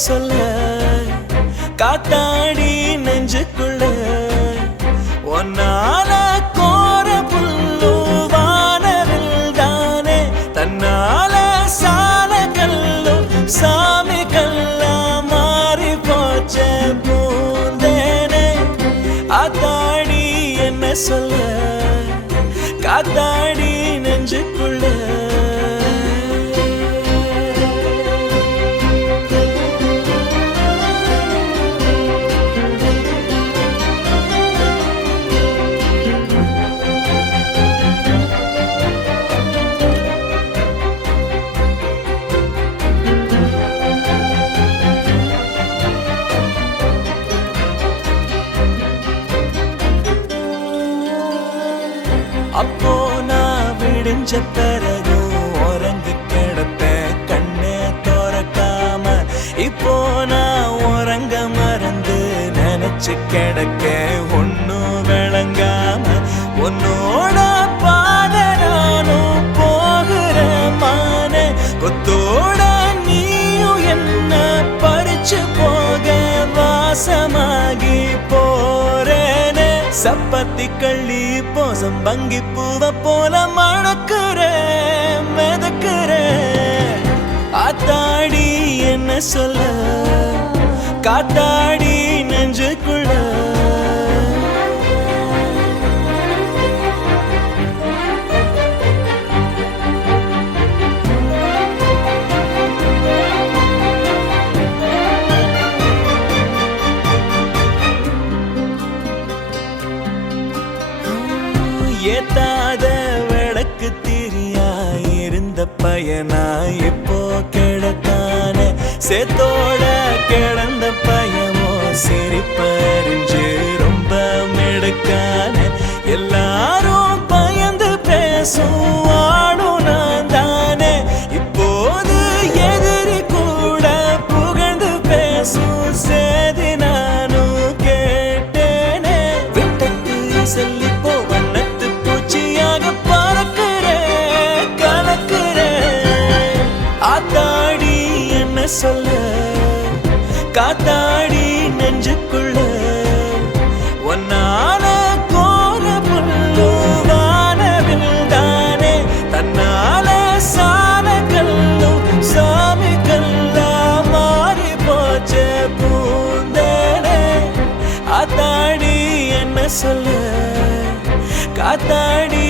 சொல்ல காத்தாடி நெஞ்சுக்குள்ள ஒன்னால கோர புல்லு வானவில் தானே தன்னால சால கல்லு சாமி கல்லா மாறி போச்ச பூந்தேனே ஆத்தாடி என்ன சொல்ல காத்தாடி நெஞ்சுக்குள்ள அப்போ நான் விடிஞ்ச பிறகும் உறங்கி கிடப்பேன் கண்ணே திறக்காம இப்போ நான் உறங்க மறந்து நினைச்சு கிடக்க ஒன்னும் விளங்காம உன்னோட பாத நானும் போகிற மான கொத்தோட நீயும் என்ன பறிச்சு போக வாசமாகி போறேனே சப்பத்தி கள்ளி போசம் பங்கி பூவ போல மணக்குற மிதக்குற ஆத்தாடி என்ன சொல்ல காத்தாடி நெஞ்சுக்குள்ள ஏத்தாத விளக்கு திரியா இருந்த பையனா இப்போ கிடக்கான சேத்தோட கிடந்த பையமோ சிரிப்பறிஞ்சு ரொம்ப மெடுக்கான எல்லாரும் பயந்து பேசும் ஆடும் நான் தானே இப்போது எதிரி கூட புகழ்ந்து பேசும் சேதி நானும் கேட்டேனே விட்டட்டு சொல்லி சொல்ல காத்தாடி நெஞ்சுக்குள்ள ஒன்னால கோர புல்லு வானவில் தானே தன்னால சால கல்லும் சாமி கல்லா மாறி போச்ச பூந்தேனே ஆத்தாடி என்ன சொல்ல காத்தாடி